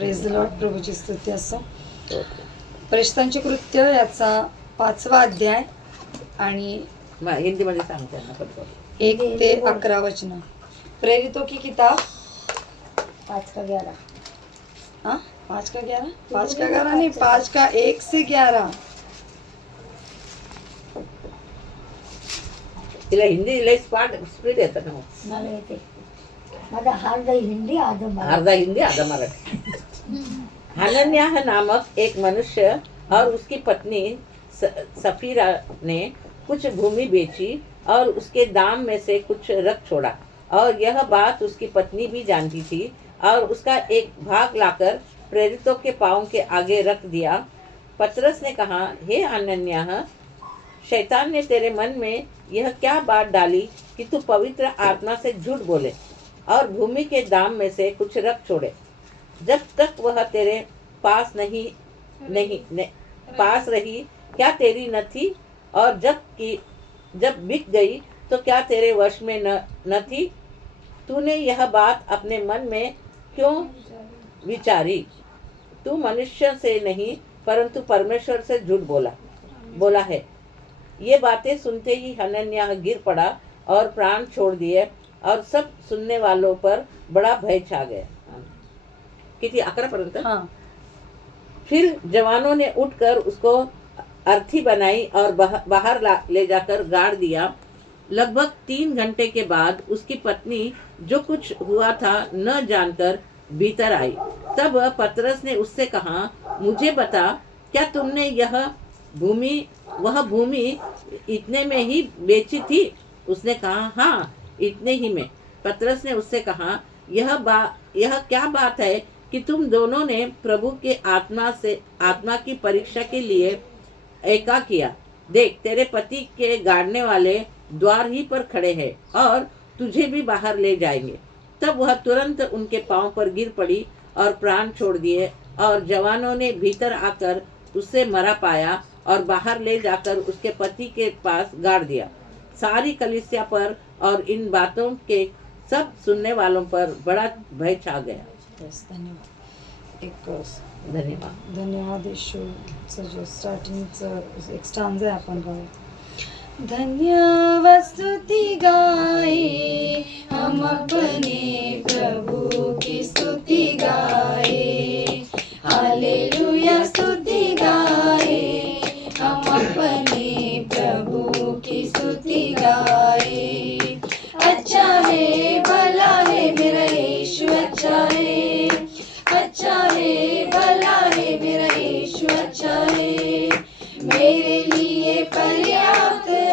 Praise the Lord. प्रभूची स्तुती असो. प्रेषितांचे कृत्य याचा 5वा अध्याय आणि हिंदीमध्ये सांगते ना पटकन. 1 ते 11 वचन. प्रेरितों की किताब 5 का 11. हाँ 5 का 11, 5 का 11 नहीं, 5 का 1 से 11. तिला हिंदी लई स्पीड येतं ना. मला येते. माझा अर्धा हिंदी अर्धा हिंदी आधा मराठी. हनन्याह नामक एक मनुष्य और उसकी पत्नी सफीरा ने कुछ भूमि बेची और उसके दाम में से कुछ रख छोड़ा, और यह बात उसकी पत्नी भी जानती थी, और उसका एक भाग लाकर प्रेरितों के पांव के आगे रख दिया. पतरस ने कहा, हे हनन्याह, शैतान ने तेरे मन में यह क्या बात डाली कि तू पवित्र आत्मा से झूठ बोले और भूमि के दाम में से कुछ रख छोड़े. जब तक वह तेरे पास पास रही क्या तेरी न थी, और जब बिक गई तो क्या तेरे वश में न थी. तूने यह बात अपने मन में क्यों विचारी. तू मनुष्य से नहीं परंतु परमेश्वर से झूठ बोला है. ये बातें सुनते ही हनन्याह गिर पड़ा और प्राण छोड़ दिए, और सब सुनने वालों पर बड़ा भय छा गया. किती 11 पर्यंत. हाँ. फिर जवानों ने उठकर उसको अर्थी बनाई और बाहर ले जाकर गाड़ दिया. लगभग 3 घंटे के बाद उसकी पत्नी जो कुछ हुआ था न जानकर भीतर आई. तब पतरस ने उससे कहा, मुझे बता, क्या तुमने वह भूमि इतने में ही बेची थी. उसने कहा, हाँ, इतने ही में. पतरस ने उससे कहा, यह क्या बात है कि तुम दोनों ने प्रभु के आत्मा की परीक्षा के लिए एका किया. देख, तेरे पति के गाड़ने वाले द्वार ही पर खड़े हैं और तुझे भी बाहर ले जाएंगे. तब वह तुरंत उनके पांव पर गिर पड़ी और प्राण छोड़ दिए, और जवानों ने भीतर आकर उससे मरा पाया और बाहर ले जाकर उसके पति के पास गाड़ दिया. सारी कलीसिया पर और इन बातों के सब सुनने वालों पर बड़ा भय छा गया. धन्यवाद. धन्यवाद. सजो स्टार्टिंगचं एक स्टांजा आहे आपण गाऊया. धन्यवाद स्तुति गाए हम अपने प्रभु की स्तुति गाए. हालेलुया स्तुति गाए हम अपने प्रभु की स्तुति गाए. अच्छा है भला है मेरा यीशु, अच्छा है, अच्छा है भला है मेरा यीशु, अच्छा है, मेरे लिए पर्याप्त है.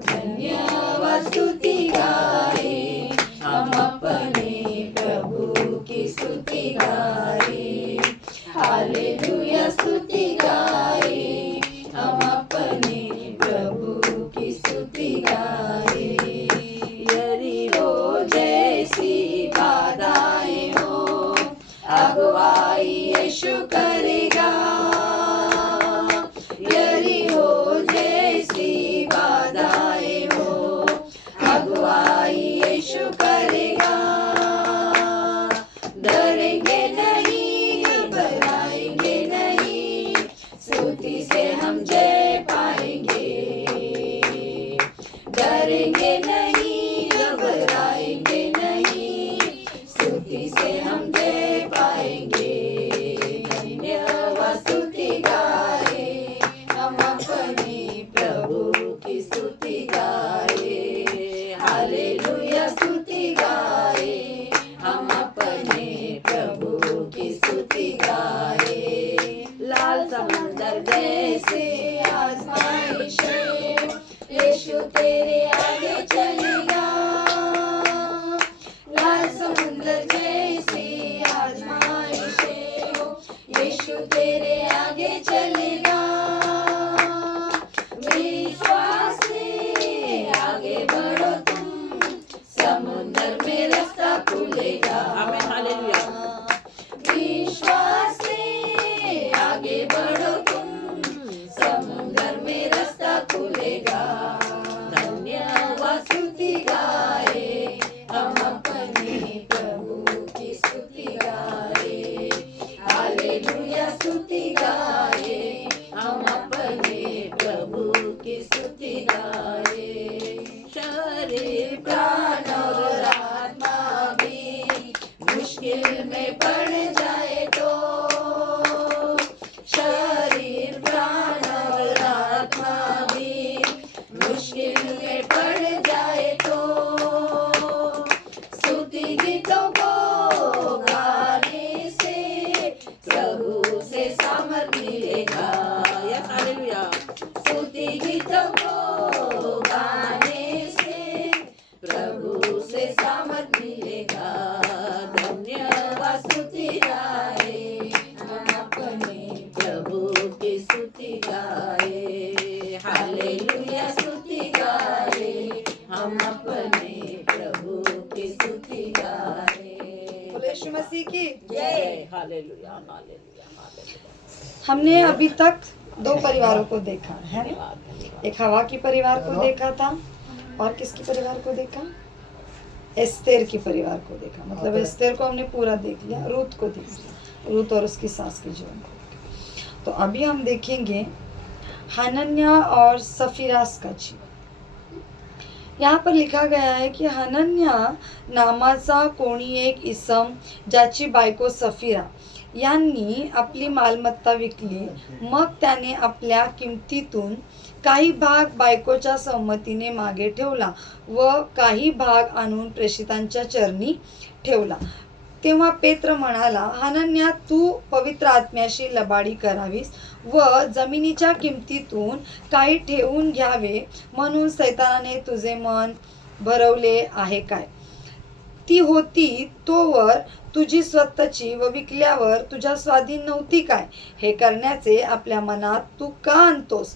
धन्यवाद स्तुति गाए हम अपने प्रभु की स्तुति गाए. हालेलुया स्तुति गाए हम अपने प्रभु की स्तुति गाए. यरीहो जैसी बाधाएं हो, अगुवाई यीशु करेगा. यरीहो जैसी बाधाएं हो, अगुवाई यीशु करेगा. डरेंगे नहीं, घबराएंगे नहीं, स्तुति से हम जय पाएंगे. डरेंगे नहीं, घबराएंगे नहीं, स्तुति से हम जय पाएंगे. धन्यवाद स्तुति गाए हम अपने प्रभु की स्तुति गाए. हालेलुया स्तुति गाए हम अपने प्रभु की स्तुति गाए. लाल समुंदर जैसे आजमाइशें यीशु तेरे आगे चलेगा. लाल समुंदर जैसी आजमाइशें गाए, हम अपने प्रभु की स्तुति गाए। शरीर प्राण और आत्मा भी मुश्किल में पड़ जाए तो, शरीर प्राण और आत्मा भी मुश्किल में पड़ जाए तो, स्तुति गीतों को गाने से प्रभु से सामर्थ मिलेगा। Yes hallelujah. स्तुति गीतों को गाने से प्रभु से सामर्थ मिलेगा। धन्यवाद स्तुति गाए, हम अपने प्रभु की स्तुति गाए। हालेलुया स्तुति गाए, हम अपने प्रभु की स्तुति गाए। बोले यीशु मसीह की जय। Hallelujah hallelujah hallelujah. हमने अभी तक दो परिवारों को देखा है ना? धन्यवाद धन्यवाद। एक हवा की परिवार को देखा था, और किसकी परिवार को देखा? एस्तेर की परिवार को देखा। मतलब एस्तेर को हमने पूरा देख लिया, रूत को देख लिया, रूत और उसकी सास के जीवन को देखा। तो अभी हम देखेंगे हनन्या और सफीरास का जीवन। यहाँ पर लिखा गया है की हनन्या नामाचा कोणी एक इसम ज्याची बायको सफीरा यांनी आपली मालमत्ता विकली, मग त्याने आपल्या किमतीतून काही भाग बायकोच्या संमतीने मागे ठेवला व काही भाग आणून प्रेषितांच्या चरणी ठेवला। तेव्हा पेत्र म्हणाला, हनन्या तू पवित्र आत्म्याशी लबाडी करावीस व जमिनीच्या किमतीतून काही ठेवून घ्यावे म्हणून सैतानाने तुझे मन भरवले आहे काय? ती होती तोवर तुझी स्वतःची व विकल्यावर तुझ्या स्वाधीन नव्हती काय? हे करण्याचे आपल्या मनात तू का आणतोस?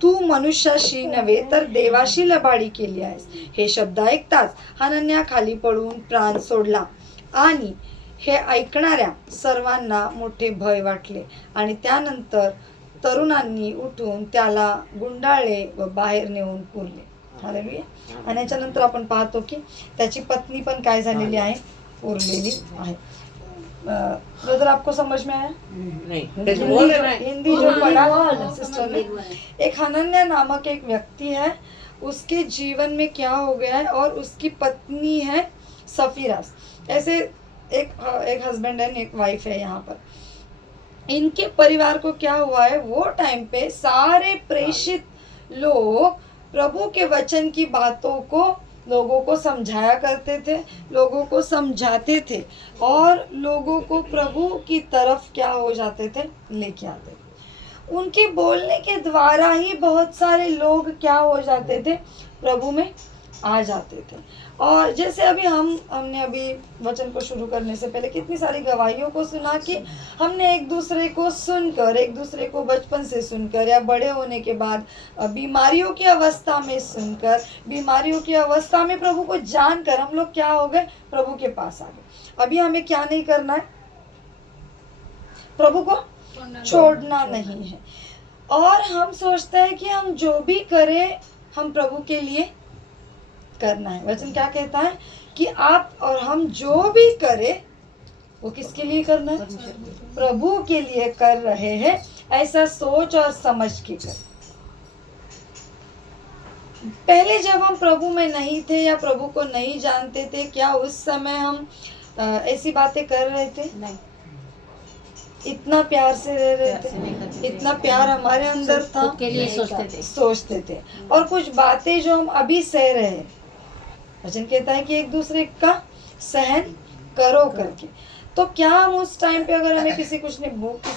तू मनुष्याशी नव्हे तर देवाशी लबाडी केली आहेस। हे शब्द ऐकताच हनन्या खाली पडून प्राण सोडला आणि हे ऐकणाऱ्या सर्वांना मोठे भय वाटले आणि त्यानंतर तरुणांनी उठून त्याला गुंडाळले व बाहेर नेऊन पुरले। हालेलुया। आणि याच्यानंतर आपण पाहतो की त्याची पत्नी पण काय झालेली आहे? पुरलेली आहे। ब्रदर आपको समझ में आया? नहीं। हिंदी जो पढ़ा सिस्टर ने, एक हनन्या नामक एक व्यक्ति है, उसके जीवन में क्या हो गया है और उसकी पत्नी है सफीरास। ऐसे एक हस्बैंड एंड एक वाइफ है। यहाँ पर इनके परिवार को क्या हुआ है, वो टाइम पे सारे प्रेषित लोग प्रभु के वचन की बातों को लोगों को समझाया करते थे, लोगों को समझाते थे और लोगों को प्रभु की तरफ क्या हो जाते थे, लेके आते थे। उनके बोलने के द्वारा ही बहुत सारे लोग क्या हो जाते थे, प्रभु में आ जाते थे। और जैसे हमने अभी वचन को शुरू करने से पहले कितनी सारी गवाहियों को सुना कि हमने एक दूसरे को सुनकर, एक दूसरे को बचपन से सुनकर या बड़े होने के बाद बीमारियों की अवस्था में सुनकर, बीमारियों की अवस्था में प्रभु को जानकर हम लोग क्या हो गए, प्रभु के पास आ गए। अभी हमें क्या नहीं करना है, प्रभु को छोड़ना नहीं है। और हम सोचते हैं कि हम जो भी करें हम प्रभु के लिए करना है। वचन क्या कहता है कि आप और हम जो भी करें वो किसके लिए करना है, प्रभु के लिए कर रहे हैं, ऐसा सोच और समझ के कर। पहले जब हम प्रभु में नहीं थे या प्रभु को नहीं जानते थे, क्या उस समय हम ऐसी बातें कर रहे थे? नहीं। इतना प्यार से रह रहे थे, इतना प्यार हमारे अंदर था, के लिए सोचते थे। और कुछ बातें जो हम अभी सह रहे हैं, वचन कहता है कि एक दूसरे का सहन करो करके। तो क्या हम उस टाइम पे अगर हमें किसी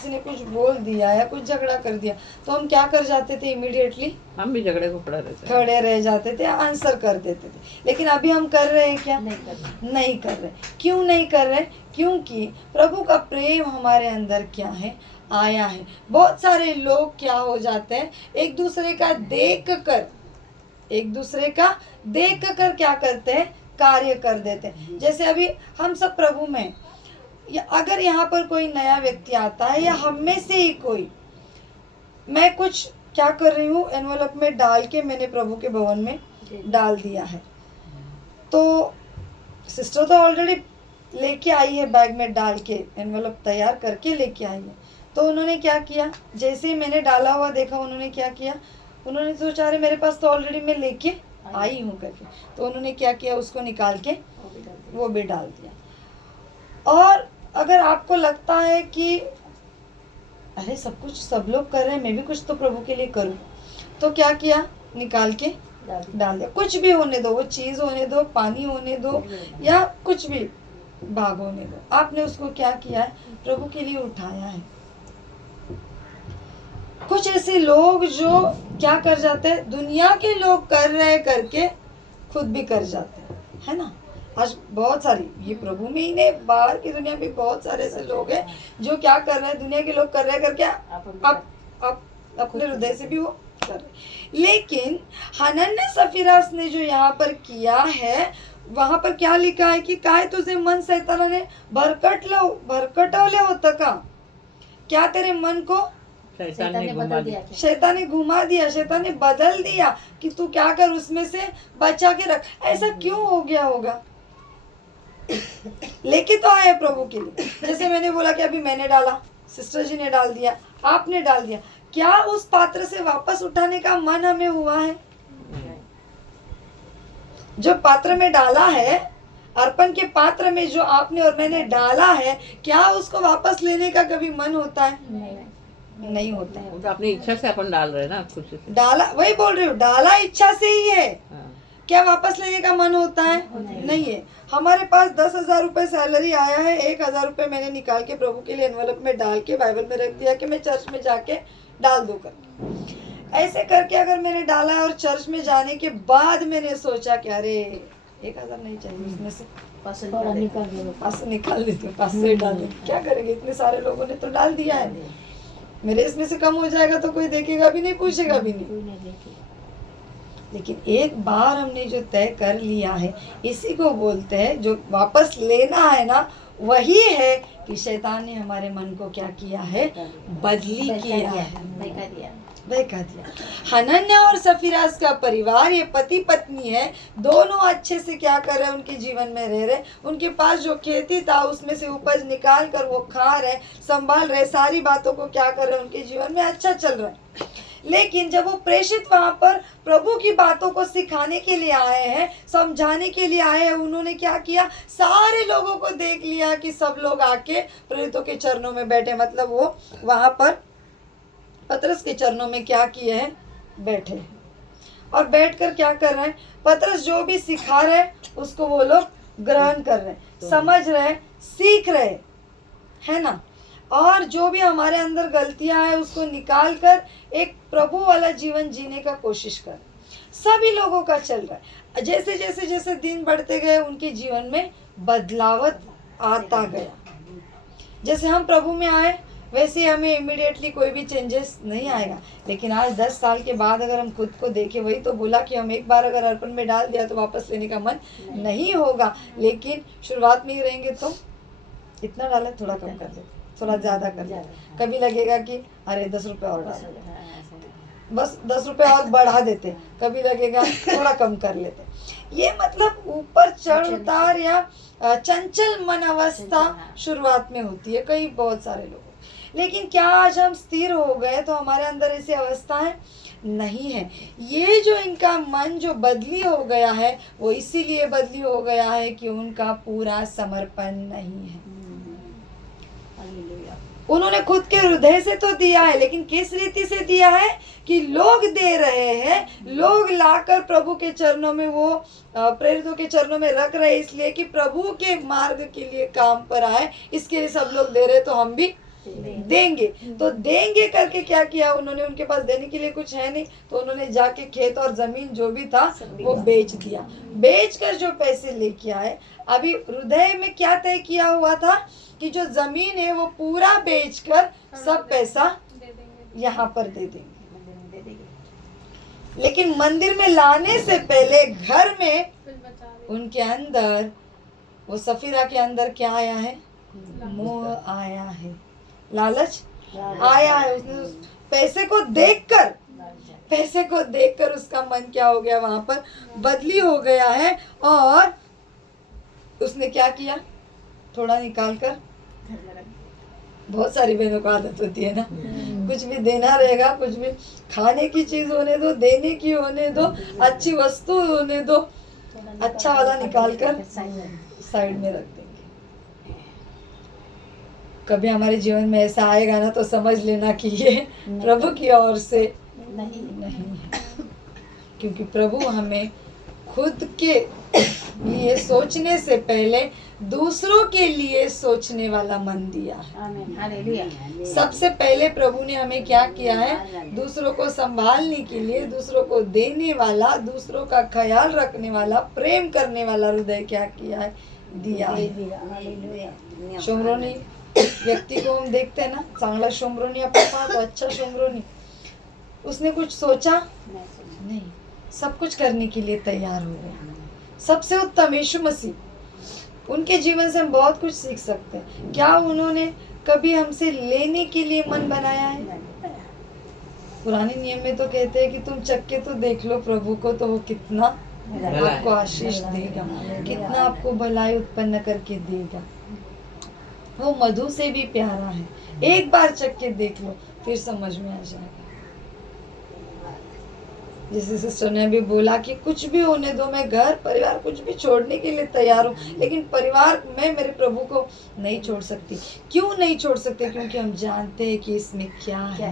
ने कुछ बोल दिया या कुछ झगड़ा कर दिया तो हम क्या कर जाते थे? इमीडिएटली हम भी झगड़े को खड़े रह जाते थे, आंसर कर देते थे। लेकिन अभी हम कर रहे हैं क्या? नहीं कर रहे। क्यों नहीं कर रहे? क्योंकि प्रभु का प्रेम हमारे अंदर क्या है, आया है। बहुत सारे लोग क्या हो जाते हैं, एक दूसरे का देख कर क्या करते हैं, कार्य कर देते हैं। जैसे अभी हम सब प्रभु में, अगर यहाँ पर कोई नया व्यक्ति आता है या हम में से ही कोई, मैं कुछ क्या कर रही हूँ, एनवेलप में डाल के मैंने प्रभु के भवन में डाल दिया है, तो सिस्टर तो ऑलरेडी लेके आई है, बैग में डाल के एनवेलप तैयार करके लेके आई है। तो उन्होंने क्या किया, जैसे ही मैंने डाला हुआ देखा, उन्होंने क्या किया, उन्होंने सोचा अरे मेरे पास तो ऑलरेडी मैं लेके आई हूँ करके, तो उन्होंने क्या किया, उसको निकाल के वो भी डाल दिया। और अगर आपको लगता है कि अरे सब कुछ सब लोग कर रहे हैं, मैं भी कुछ तो प्रभु के लिए करूँ, तो क्या किया, निकाल के डाल दिया। कुछ भी होने दो, वो चीज़ होने दो, पानी होने दो, या कुछ भी भाग होने दो, आपने उसको क्या किया है, प्रभु के लिए उठाया है। कुछ ऐसे लोग जो क्या कर जाते हैं, दुनिया के लोग कर रहे करके खुद भी कर जाते हैं, है ना। आज बहुत सारी, ये प्रभु में ही नहीं, बाहर की दुनिया में बहुत सारे ऐसे लोग हैं जो क्या कर रहे हैं, दुनिया के लोग कर रहे हैं करके आप अपने हृदय से भी वो कर रहे हैं। लेकिन हनन्याह सफीरास ने जो यहाँ पर किया है, वहां पर क्या लिखा है कि काय तुझे मन शैतानाने भरकटवले होतं का, क्या तेरे मन को शैतान ने घुमा दिया। शैतान ने घुमा दिया, शैतान ने बदल दिया कि तू क्या कर, उसमें से बचा के रख। ऐसा क्यों हो गया होगा? लेके तो आए प्रभु के लिए, जैसे मैंने बोला कि अभी मैंने डाला, सिस्टर जी ने डाल दिया, आपने डाल दिया, क्या उस पात्र से वापस उठाने का मन हमें हुआ है? जो पात्र में डाला है, अर्पण के पात्र में जो आपने और मैंने डाला है, क्या उसको वापस लेने का कभी मन होता है? नहीं होता है। तो अपनी इच्छा से अपन डाल रहे हैं ना, खुशी से डाला, वही बोल रही हूँ, डाला इच्छा से ही है। हाँ। क्या वापस लेने का मन होता है? नहीं है। हमारे पास 10,000 रुपए सैलरी आया है, 1,000 रुपए मैंने निकाल के प्रभु के लिए एनवेलप में डाल के बाइबल में रख दिया कि मैं चर्च में जाके डाल दूं कर। ऐसे करके अगर मैंने डाला है और चर्च में जाने के बाद मैंने सोचा कि अरे 1,000 नहीं चाहिए, उसमें से 500 निकाल देती हूँ, 500 डाल देती, क्या करेंगे, इतने सारे लोगों ने तो डाल दिया है, मेरे इसमें से कम हो जाएगा तो कोई देखेगा भी नहीं, पूछेगा भी नहीं। लेकिन एक बार हमने जो तय कर लिया है, इसी को बोलते हैं, जो वापस लेना है ना, वही है कि शैतान ने हमारे मन को क्या किया है, बदली किया है, बहका दिया। हनन्याह और सफीरास का परिवार, ये पति पत्नी है, दोनों अच्छे से क्या कर रहे हैं, उनके जीवन में रह रहे, उनके पास जो खेती था उसमें से उपज निकाल कर वो खा रहे, संभाल रहे, सारी बातों को क्या कर रहे हैं, उनके जीवन में अच्छा चल रहा है। लेकिन जब वो प्रेषित वहां पर प्रभु की बातों को सिखाने के लिए आए हैं, समझाने के लिए आए हैं, उन्होंने क्या किया, सारे लोगों को देख लिया कि सब लोग आके प्रेरितों के चरणों में बैठे, मतलब वो वहां पर पतरस के चरणों में क्या किए हैं, बैठे, और बैठकर क्या कर रहे हैं, पतरस जो भी सिखा रहे उसको वो लोग ग्रहण कर रहे, समझ रहे, सीख रहे, है ना। और जो भी हमारे अंदर गलतियां हैं उसको निकाल कर एक प्रभु वाला जीवन जीने का कोशिश कर, सभी लोगों का चल रहा है। जैसे जैसे जैसे दिन बढ़ते गए उनके जीवन में बदलावत आता गया। जैसे हम प्रभु में आए वैसे हमें इमीडिएटली कोई भी चेंजेस नहीं आएगा, लेकिन आज 10 साल के बाद अगर हम खुद को देखें, वही तो बोला कि हम एक बार अगर अर्पण में डाल दिया तो वापस लेने का मन नहीं होगा। लेकिन शुरुआत में ही रहेंगे तो इतना डाला, थोड़ा कम कर देते, थोड़ा ज़्यादा कर देते, कभी लगेगा कि अरे 10 रुपये और डाल, बस 10 रुपये और बढ़ा देते, कभी लगेगा थोड़ा कम कर लेते। ये मतलब ऊपर चढ़ उतार या चंचल मन अवस्था शुरुआत में होती है कई बहुत सारे लोगों। लेकिन क्या आज हम स्थिर हो गए तो हमारे अंदर ऐसी अवस्था है? नहीं है। ये जो इनका मन जो बदली हो गया है, वो इसीलिए बदली हो गया है कि उनका पूरा समर्पण नहीं है। उन्होंने खुद के हृदय से तो दिया है, लेकिन किस रीति से दिया है कि लोग दे रहे हैं, लोग लाकर प्रभु के चरणों में, वो प्रेरितों के चरणों में रख रहे, इसलिए कि प्रभु के मार्ग के लिए काम पर आए, इसके लिए सब लोग दे रहे तो हम भी देंगे। तो देंगे करके क्या किया उन्होंने, उनके पास देने के लिए कुछ है नहीं, तो उन्होंने जाके खेत और जमीन जो भी था वो बेच दिया। बेचकर जो पैसे लेके आए, अभी हृदय में क्या तय किया हुआ था कि जो जमीन है वो पूरा बेचकर सब पैसा यहाँ पर दे देंगे। लेकिन मंदिर में लाने से पहले घर में उनके अंदर, वो सफीरा के अंदर क्या आया है, मोह आया है, लालच आया है। उसने उस पैसे को देखकर उसका मन क्या हो गया, वहां पर बदली हो गया है, और उसने क्या किया, थोड़ा निकाल कर बहुत सारी बहनों को आदत होती है ना, कुछ भी देना रहेगा, कुछ भी खाने की चीज होने दो, देने की होने दो, अच्छी वस्तु होने दो, अच्छा वाला निकाल कर साइड में रख देंगे। कभी हमारे जीवन में ऐसा आएगा ना तो समझ लेना कि ये प्रभु की ओर से नहीं है, क्योंकि प्रभु हमें खुद के लिए सोचने से पहले दूसरों के लिए सोचने वाला मन दिया है। सबसे पहले प्रभु ने हमें क्या किया है, दूसरों को संभालने के लिए, दूसरों को देने वाला, दूसरों का ख्याल रखने वाला, प्रेम करने वाला हृदय क्या किया है, दिया है। शोमरोनी व्यक्ति को हम देखते हैं ना, चांगला शोमरोनी आपण पाहतो, अच्छा शोमरोनी, उसने कुछ सोचा नहीं, सब कुछ करने के लिए तैयार हो गया। सबसे उत्तम यीशु मसीह, उनके जीवन से हम बहुत कुछ सीख सकते हैं। क्या उन्होंने कभी हमसे लेने के लिए मन बनाया है? पुराने नियम में तो कहते हैं कि तुम चक्के तो देख लो प्रभु को, तो वो कितना आपको आशीष देगा, कितना आपको भलाई उत्पन्न करके देगा। वो मधु से भी प्यारा है। एक बार चक्के देख लो, फिर समझ में आ जाएगा। जैसे सिस्टर ने भी बोला कि कुछ भी होने दो, मैं घर परिवार कुछ भी छोड़ने के लिए तैयार हूँ, लेकिन परिवार में मेरे प्रभु को नहीं छोड़ सकती। क्यों नहीं छोड़ सकते? क्योंकि हम जानते हैं कि इसमें क्या है,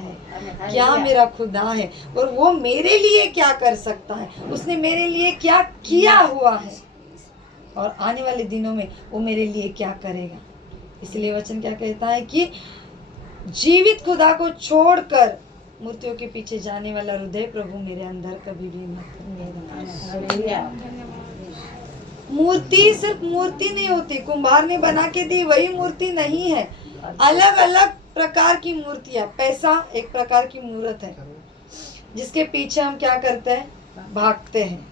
क्या मेरा खुदा है और वो मेरे लिए क्या कर सकता है, उसने मेरे लिए क्या किया हुआ है और आने वाले दिनों में वो मेरे लिए क्या करेगा। इसलिए वचन क्या कहता है कि जीवित खुदा को छोड़कर मूर्तियों के पीछे जाने वाला हृदय प्रभु मेरे अंदर कभी भी मत रखना। मूर्ति सिर्फ मूर्ति नहीं होती, कुम्हार ने बना के दी वही मूर्ति नहीं है। अलग अलग प्रकार की मूर्तियां, पैसा एक प्रकार की मूर्त है जिसके पीछे हम क्या करते हैं, भागते हैं।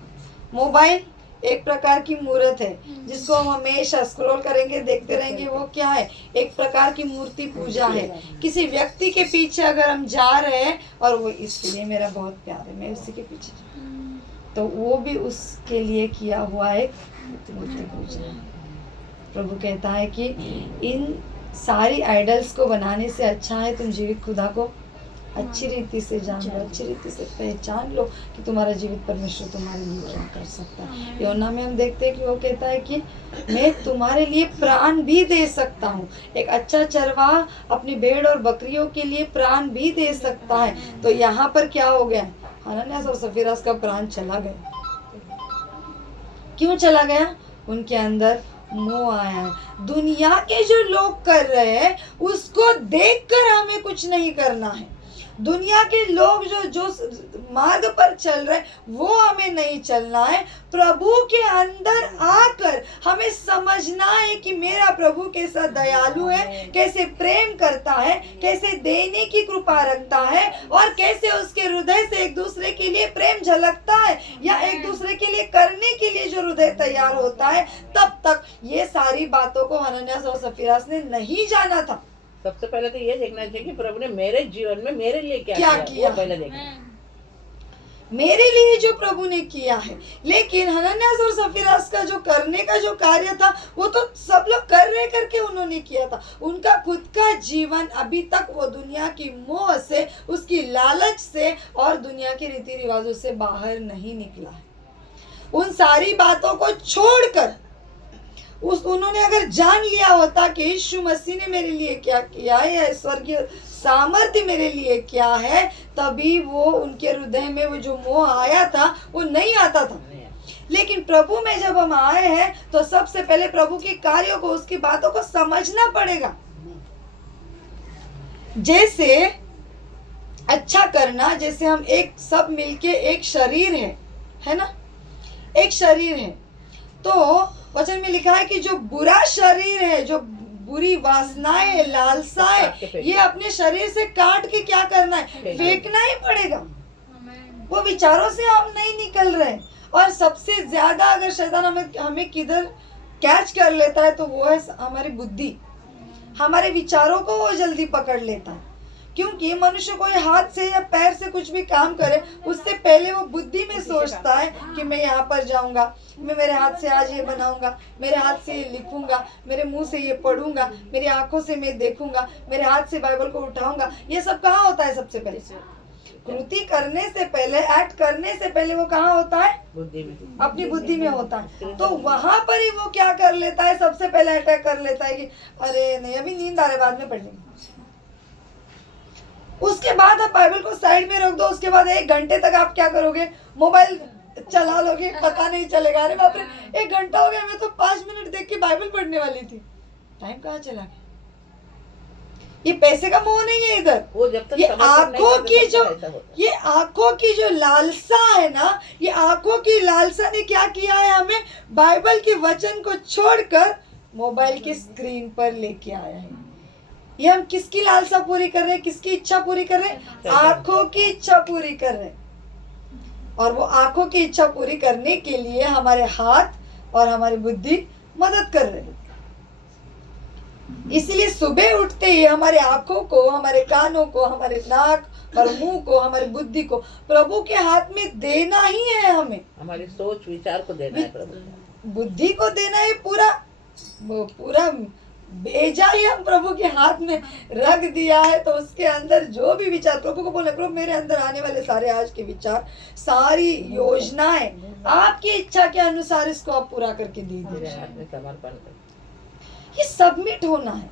मोबाइल एक प्रकार की मूर्त है जिसको हम हमेशा स्क्रॉल करेंगे, देखते रहेंगे, वो क्या है, एक प्रकार की मूर्ति पूजा है। किसी व्यक्ति के पीछे अगर हम जा रहे हैं और वो इसलिए मेरा बहुत प्यार है, मैं उसी के पीछे तो वो भी उसके लिए किया हुआ एक मूर्ति पूजा है। प्रभु कहता है कि इन सारी आइडल्स को बनाने से अच्छा है तुम जीवित खुदा को अच्छी रीति से जान लो, अच्छी रीति से पहचान लो कि तुम्हारा जीवित परमेश्वर तुम्हारे लिए क्या कर सकता है। यूहन्ना में हम देखते हैं कि वो कहता है कि मैं तुम्हारे लिए प्राण भी दे सकता हूँ। एक अच्छा चरवाहा अपनी भेड़ और बकरियों के लिए प्राण भी दे सकता है। तो यहाँ पर क्या हो गया, हनन्यास और सफीरा का प्राण चला गया। क्यों चला गया? उनके अंदर मोह आया है। दुनिया के जो लोग कर रहे हैं उसको देखकर हमें कुछ नहीं करना है। दुनिया के लोग जो मार्ग पर चल रहे वो हमें नहीं चलना है। प्रभु के अंदर आकर हमें समझना है कि मेरा प्रभु कैसा दयालु है, कैसे प्रेम करता है, कैसे देने की कृपा रखता है और कैसे उसके हृदय से एक दूसरे के लिए प्रेम झलकता है या एक दूसरे के लिए करने के लिए जो हृदय तैयार होता है। तब तक ये सारी बातों को हनन्यास और सफीरा ने नहीं जाना था। सबसे पहले तो ये देखना चाहिए कि प्रभु ने मेरे जीवन में मेरे लिए क्या किया, वो पहले देखना, मेरे लिए जो प्रभु ने किया है। लेकिन हनन्यास और सफीरा का जो करने का जो कार्य था वो तो सब लोग कर रहे करके उन्होंने किया था। उनका खुद का जीवन अभी तक वो दुनिया की मोह से, उसकी लालच से और दुनिया के रीति रिवाजों से बाहर नहीं निकला है। उन सारी बातों को छोड़कर उन्होंने अगर जान लिया होता कि यीशु मसीह ने मेरे लिए क्या किया है या स्वर्गीय सामर्थ्य मेरे लिए क्या है, तभी वो उनके हृदय में वो जो मोह आया था वो नहीं आता था। लेकिन प्रभु में जब हम आए हैं तो सबसे पहले प्रभु के कार्यों को, उसकी बातों को समझना पड़ेगा। जैसे अच्छा करना, जैसे हम एक सब मिलके एक शरीर है ना, एक शरीर है। तो वचन में लिखा है कि जो बुरा शरीर है, जो बुरी वासनाएं, लालसाएं, ये अपने शरीर से काट के क्या करना है, फेंकना ही पड़ेगा। वो विचारों से हम नहीं निकल रहे। और सबसे ज्यादा अगर शैतान हमें किधर कैच कर लेता है तो वो है हमारी बुद्धि, हमारे विचारों को वो जल्दी पकड़ लेता है। क्योंकि मनुष्य कोई हाथ से या पैर से कुछ भी काम करे उससे पहले वो बुद्धि में सोचता है कि मैं यहाँ पर जाऊंगा, मैं मेरे हाथ से आज ये बनाऊंगा, मेरे हाथ से ये लिखूंगा, मेरे मुंह से ये पढ़ूंगा, मेरी आंखों से मैं देखूंगा, मेरे हाथ से बाइबल को उठाऊंगा। ये सब कहाँ होता है? सबसे पहले कृति करने से पहले, एक्ट करने से पहले वो कहाँ होता है? बुद्धि में। अपनी बुद्धि में होता है। तो वहां पर ही वो क्या कर लेता है? सबसे पहले अटैक कर लेता है कि अरे नहीं अभी नींद आ रहा है, बाद में पढ़ लेंगे। उसके बाद आप बाइबल को साइड में रख दो। उसके बाद 1 घंटे तक आप क्या करोगे? मोबाइल चला लोगे, पता नहीं चलेगा। अरे बाप रे, 1 घंटा हो गया, मैं तो 5 मिनट देख के बाइबल पढ़ने वाली थी, टाइम कहाँ चला गया? ये पैसे का मोह नहीं है इधर, वो जब तक ये समर्पण नहीं आंखों करते की तब जो, तक ऐसा होता है। ये आंखों की जो लालसा है ना, ये आंखों की लालसा ने क्या किया है? हमें बाइबल के वचन को छोड़कर मोबाइल की स्क्रीन पर लेके आया है। ये हम किसकी लालसा पूरी कर रहे हैं? किसकी इच्छा पूरी कर रहे हैं? आंखों की इच्छा पूरी कर रहे हैं। और वो आंखों की इच्छा पूरी करने के लिए हमारे हाथ और हमारी बुद्धि मदद कर रहे हैं। इसलिए सुबह उठते ही हमारे आंखों को, हमारे कानों को, हमारे नाक और मुंह को, हमारी बुद्धि को प्रभु के हाथ में देना ही है। हमें हमारी सोच विचार को देना है प्रभु। बुद्धि को देना है। पूरा भेजा ही हम प्रभु के हाथ में रख दिया है। तो उसके अंदर जो भी विचार, प्रभु को बोले प्रभु मेरे अंदर आने वाले सारे आज के विचार, सारी योजनाएं आपकी इच्छा के अनुसार इसको आप पूरा करके दे मेरे दीजिए। हाथ में समर्पण कर। ये सबमिट होना है।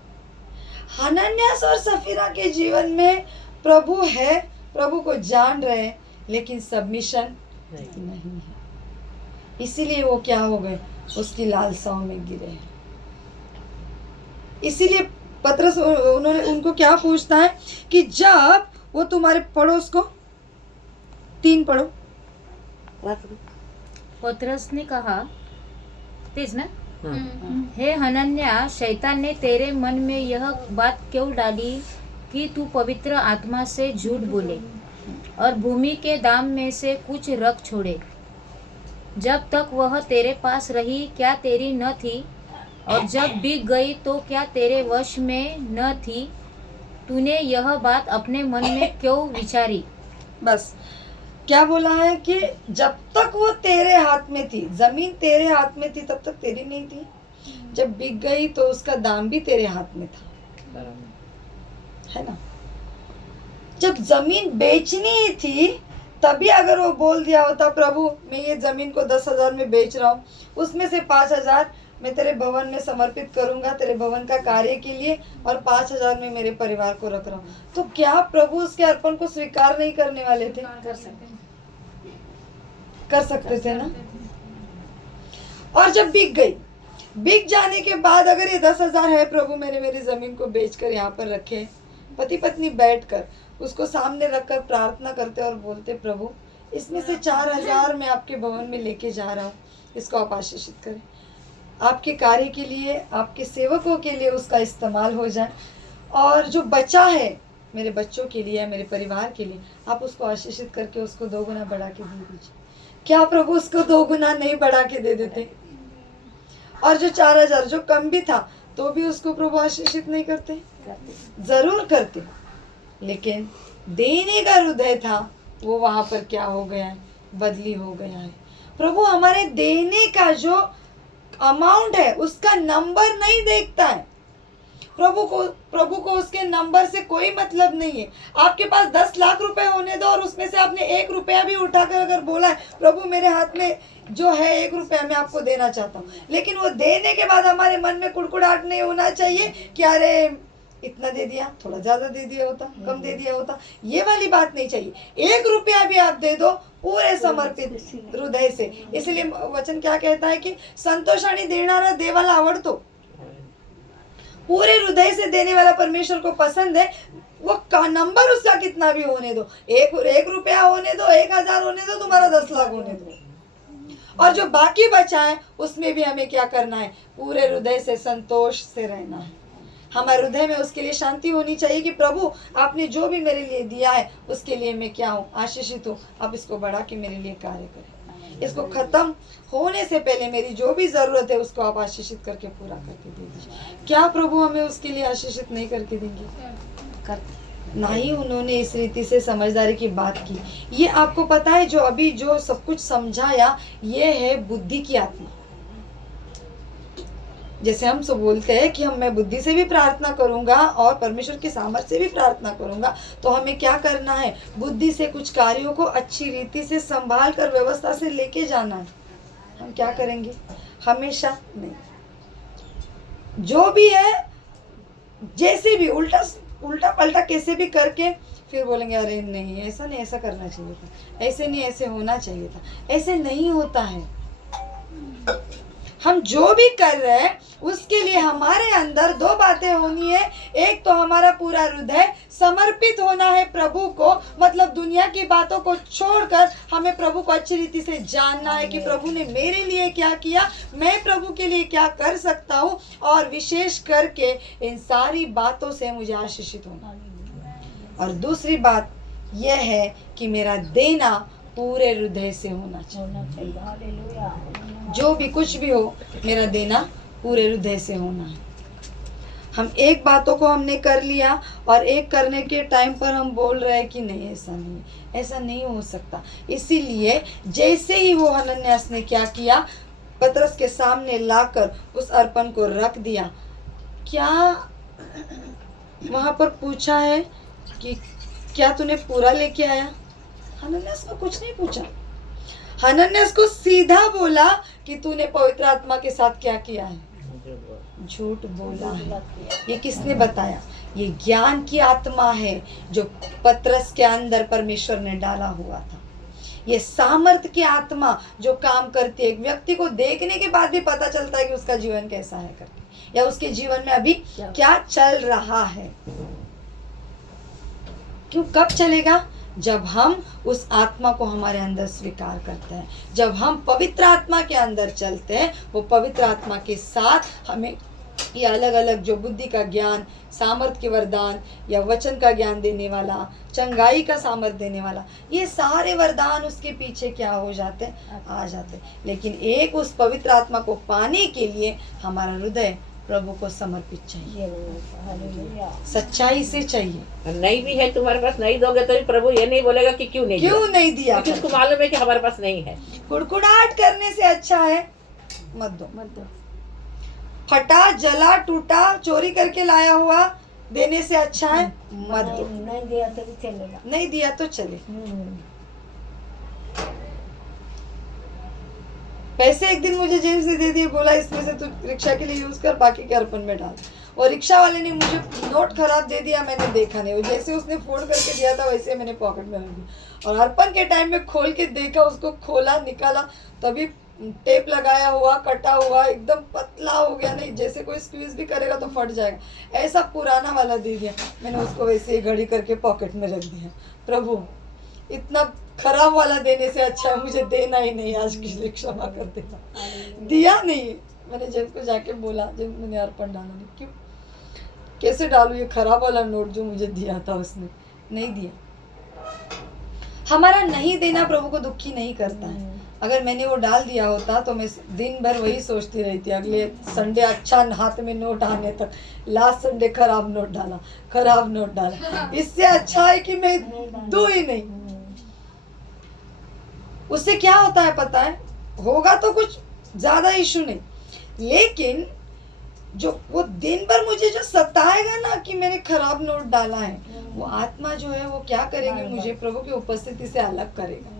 हनन्यास और सफीरा के जीवन में प्रभु है, प्रभु को जान रहे हैं, लेकिन सबमिशन नहीं है। इसीलिए वो क्या हो गए? उसकी लालसाओं में गिरे हैं। इसीलिए पतरस उन्होंने उनको क्या पूछता है कि जब वो तुम्हारे, पढ़ो उसको, 3 पढ़ो। पतरस ने कहा, तेज ना, हे हनन्या, शैतान ने तेरे मन में यह बात क्यों डाली कि तू पवित्र आत्मा से झूठ बोले और भूमि के दाम में से कुछ रख छोड़े? जब तक वह तेरे पास रही क्या तेरी न थी? और जब बिक गई तो क्या तेरे वश में न थी? तूने यह बात अपने मन में क्यों विचारी? बस क्या बोला है कि जब तक वो तेरे हाथ में थी, जमीन तेरे हाथ में थी, तब तक तेरी नहीं थी। जब बिक गई तो उसका दाम भी तेरे हाथ में था, है ना? जब जमीन बेचनी ही थी तभी अगर वो बोल दिया होता प्रभु मैं ये जमीन को 10,000 में बेच रहा हूँ, उसमें से 5,000 मैं तेरे भवन में समर्पित करूंगा, तेरे भवन का कार्य के लिए, और 5,000 में मेरे परिवार को रख रहा हूँ, तो क्या प्रभु उसके अर्पण को स्वीकार नहीं करने वाले थे? कर सकते थे ना। और जब बिक गई, बिक जाने के बाद अगर ये 10,000 है, प्रभु मेरी जमीन को बेचकर यहाँ पर रखे, पति पत्नी बैठकर उसको सामने रखकर प्रार्थना करते और बोलते प्रभु इसमें से 4,000 मैं आपके भवन में लेके जा रहा हूँ, इसको आप आशीषित करें, आपके कार्य के लिए, आपके सेवकों के लिए उसका इस्तेमाल हो जाए, और जो बचा है मेरे बच्चों के लिए, मेरे परिवार के लिए, आप उसको आशीषित करके उसको 2 गुना बढ़ा के दे दीजिए। क्या प्रभु उसको 2 गुना नहीं बढ़ा के दे देते? और जो 4,000 जो कम भी था तो भी उसको प्रभु आशीषित नहीं करते? जरूर करते, लेकिन देने का हृदय था वो वहां पर क्या हो गया है? बदली हो गया है। प्रभु हमारे देने का जो अमाउंट है उसका नंबर नहीं देखता है। प्रभु को उसके नंबर से कोई मतलब नहीं है। आपके पास 10 लाख रुपए होने दो और उसमें से आपने 1 रुपया भी उठाकर अगर बोला है प्रभु मेरे हाथ में जो है 1 रुपया मैं आपको देना चाहता हूँ, लेकिन वो देने के बाद हमारे मन में कुड़कुड़ाहट नहीं होना चाहिए कि अरे इतना दे दिया, थोड़ा ज्यादा दे दिया होता, कम दे दिया होता, ये वाली बात नहीं चाहिए। 1 रुपया भी आप दे दो पूरे समर्पित हृदय से। इसलिए वचन क्या कहता है कि संतोषाने देणारा देवाला आवडतो। पूरे हृदय से देने वाला परमेश्वर को पसंद है। वो का नंबर उसका कितना भी होने दो, 1 रुपया होने दो, 1,000 होने दो, तुम्हारा 10 लाख होने दो, और जो बाकी बचा है उसमें भी हमें क्या करना है? पूरे हृदय से संतोष से रहना है। हमारे हृदय में उसके लिए शांति होनी चाहिए कि प्रभु आपने जो भी मेरे लिए दिया है उसके लिए मैं क्या हूँ? आशीषित हूँ। आप इसको बढ़ा के मेरे लिए कार्य करें। इसको खत्म होने से पहले मेरी जो भी जरूरत है उसको आप आशीषित करके पूरा करके दे दीजिए। क्या प्रभु हमें उसके लिए आशीषित नहीं करके देंगे? ना ही उन्होंने इस रीति से समझदारी की बात की। ये आपको पता है, जो अभी जो सब कुछ समझाया, ये है बुद्धि की आत्मा। जैसे हम सब बोलते हैं कि मैं बुद्धि से भी प्रार्थना करूंगा और परमेश्वर के सामर्थ्य से भी प्रार्थना करूंगा, तो हमें क्या करना है? बुद्धि से कुछ कार्यों को अच्छी रीति से संभाल कर व्यवस्था से लेके जाना है। हम क्या करेंगे? हमेशा नहीं, जो भी है जैसे भी उल्टा पलटा कैसे भी करके फिर बोलेंगे अरे नहीं, ऐसा नहीं, ऐसा करना चाहिए था, ऐसे नहीं, ऐसे होना चाहिए था। ऐसे नहीं होता है। हम जो भी कर रहे हैं उसके लिए हमारे अंदर दो बातें होनी है। एक तो हमारा पूरा हृदय समर्पित होना है प्रभु को, मतलब दुनिया की बातों को छोड़कर हमें प्रभु को अच्छी रीति से जानना है कि प्रभु ने मेरे लिए क्या किया, मैं प्रभु के लिए क्या कर सकता हूँ, और विशेष करके इन सारी बातों से मुझे आशीषित होना। और दूसरी बात यह है कि मेरा देना पूरे हृदय से होना चाहिए। हालेलुया। जो भी कुछ भी हो, मेरा देना पूरे हृदय से होना है। हम एक बातों को हमने कर लिया और एक करने के टाइम पर हम बोल रहे हैं कि नहीं, ऐसा नहीं हो सकता। इसीलिए जैसे ही वो हनन्यास ने क्या किया, पतरस के सामने लाकर उस अर्पण को रख दिया। क्या वहां पर पूछा है कि क्या तूने पूरा लेके आया? हनन्यास को कुछ नहीं पूछा। हनन्यास को सीधा बोला कि तूने पवित्र आत्मा के साथ क्या किया है? झूठ बोला है। ये किसने बताया? ये ज्ञान की आत्मा है जो पतरस के अंदर परमेश्वर ने डाला हुआ था। ये सामर्थ्य की आत्मा जो काम करती है। एक व्यक्ति को देखने के बाद भी पता चलता है कि उसका जीवन कैसा है करके, या उसके जीवन में अभी क्या चल रहा है। क्यों? कब चलेगा? जब हम उस आत्मा को हमारे अंदर स्वीकार करते हैं, जब हम पवित्र आत्मा के अंदर चलते हैं। वो पवित्र आत्मा के साथ हमें ये अलग अलग जो बुद्धि का ज्ञान, सामर्थ्य के वरदान, या वचन का ज्ञान देने वाला, चंगाई का सामर्थ्य देने वाला, ये सारे वरदान उसके पीछे क्या हो जाते हैं? आ जाते हैं। लेकिन एक उस पवित्र आत्मा को पाने के लिए हमारा हृदय प्रभु को समर्पित चाहिए, सच्चाई से चाहिए। नहीं भी है तुम्हारे पास, नहीं दोगे तो भी प्रभु ये नहीं बोलेगा कि क्यों नहीं दिया, क्योंकि उसको मालूम है कि हमारे पास नहीं है। कुड़कुड़ाहट करने से अच्छा है मत दो। फटा, जला, टूटा, चोरी करके लाया हुआ देने से अच्छा है मत दो। नहीं दिया तो भी चलेगा, नहीं दिया तो चले। पैसे एक दिन मुझे जेब से दे दिए, बोला इसमें से तू रिक्शा के लिए यूज कर, बाकी के अर्पण में डाल। और रिक्शा वाले ने मुझे नोट खराब दे दिया, मैंने देखा नहीं। जैसे उसने फोल्ड करके दिया था वैसे मैंने पॉकेट में रख दिया। और अर्पण के टाइम में खोल के देखा, उसको खोला, निकाला, तभी टेप लगाया हुआ, कटा हुआ, एकदम पतला हो गया। नहीं, जैसे कोई स्क्वीज भी करेगा तो फट जाएगा, ऐसा पुराना वाला दे दिया। मैंने उसको वैसे ही घड़ी करके पॉकेट में रख दिया। प्रभु, इतना खराब वाला देने से अच्छा मुझे देना ही नहीं, आज की लिए क्षमा कर देना। दिया नहीं। मैंने जेब को जाके बोला, जब मैंने अर्पण डाला, नहीं क्यों, कैसे डालूं ये खराब वाला नोट जो मुझे दिया था उसने? नहीं दिया। हमारा नहीं देना प्रभु को दुखी नहीं करता है। अगर मैंने वो डाल दिया होता तो मैं दिन भर वही सोचती रहती, अगले संडे अच्छा हाथ में नोट आने तक, लास्ट संडे खराब नोट डाला। इससे अच्छा है कि मैं दूं ही नहीं। उससे क्या होता है पता है? होगा तो कुछ ज्यादा इशू नहीं, लेकिन जो वो दिन भर मुझे जो सताएगा ना कि मैंने खराब नोट डाला है, वो आत्मा जो है वो क्या करेगी? मुझे प्रभु की उपस्थिति से अलग करेगा।